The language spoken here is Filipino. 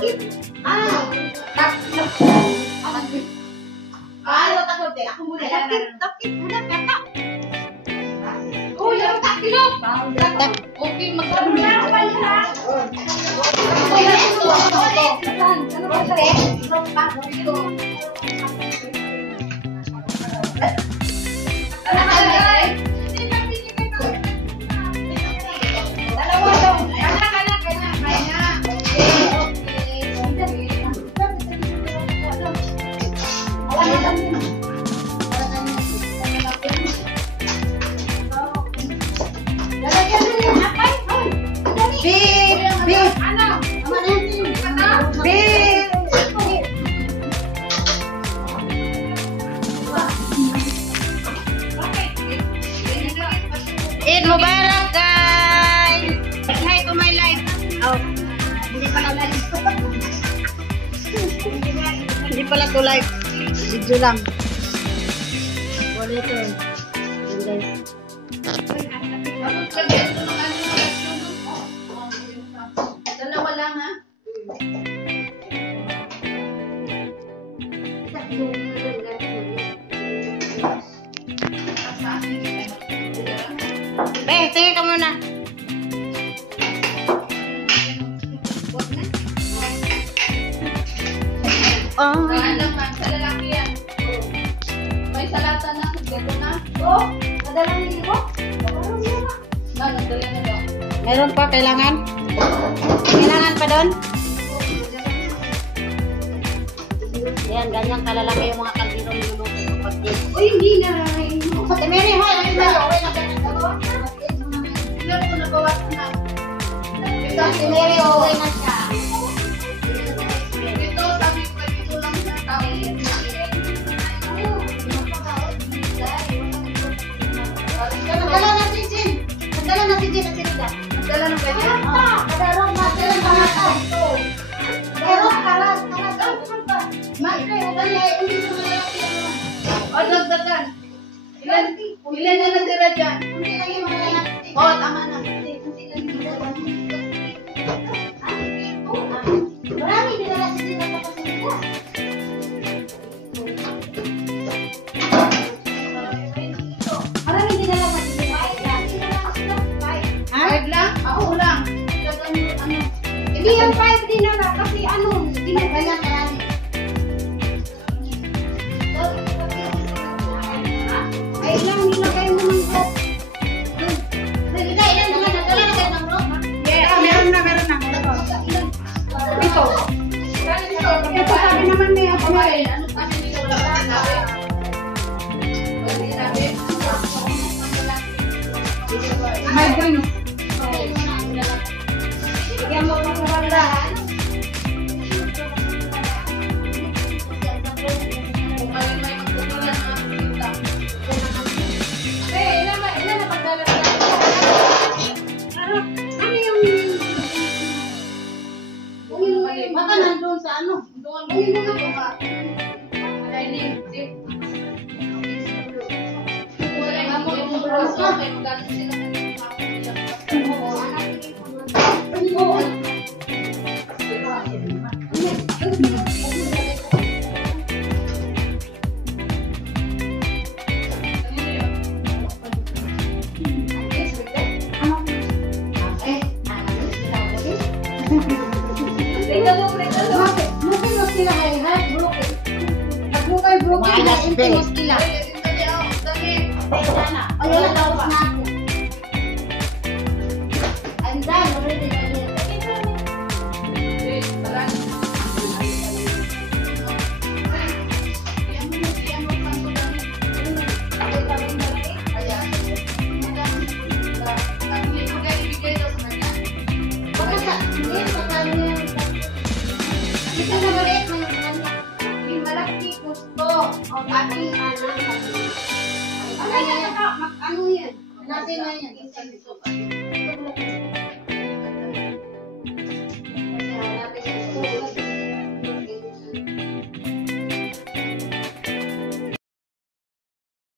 takip. Takot eh. Ako muna. Takip. Muna, kata. Oh, yung takip. Okay, magkaroon na ako pala. Ano ba ito? Eid Mubarak, guys! Hi to my life. Oh, hindi pala live. Hindi pala to live. Video lang. Wala ito. Guys. Dalawa lang ha. Tingin ka muna. Oh. Alam man, sa lalaki yan. May salatan na, dito na. Oh, nadala niyo ko? Nadala na daw. Meron pa, kailangan? Kailangan pa doon? Yan, ganyan kalalaki yung mga kaldero niluluto. Uy, hindi na. Pati Mary, hoy, ano ba? Okay na ganyan. Ilan ko nagawa na. Si Mary, okay na siya. Dito, sabi ko, dito lang sa tao. Nagdala na si Jin. Nagdala na si Jin at si Rita. Nagdala na ba niya? Nadarong natin ang kamata. Pero kalas. Matre, ugali, hindi sa malaki. O, nagdagan. Ilan na natira dyan? Hindi lagi malaki. O, tama na. Marami dinala si Jin at si Rita. Marami dinala si Jin at si Rita. Five lang? Ako lang. Hindi yung 5 dinala kasi ano, dinala marami. Ay lang, nilagay mo ng rope. Nilagay, ilan naman, nagdala na kayo ng rope? Yeah, meron na. Ito. Ito sabi naman niya. Okay, ano sabi nila? Wala ka sinabi. Wala sinabi. May bueno. Bigyan mo ng wala. Kung alin may magkukulan na kita. Ilan na pagdala na? Ano yung... Baka nandun sa ano? Doon mo ba? Dining, sip. Wala mo yung braso. May magkano sila. Ano yan? Natin na yan.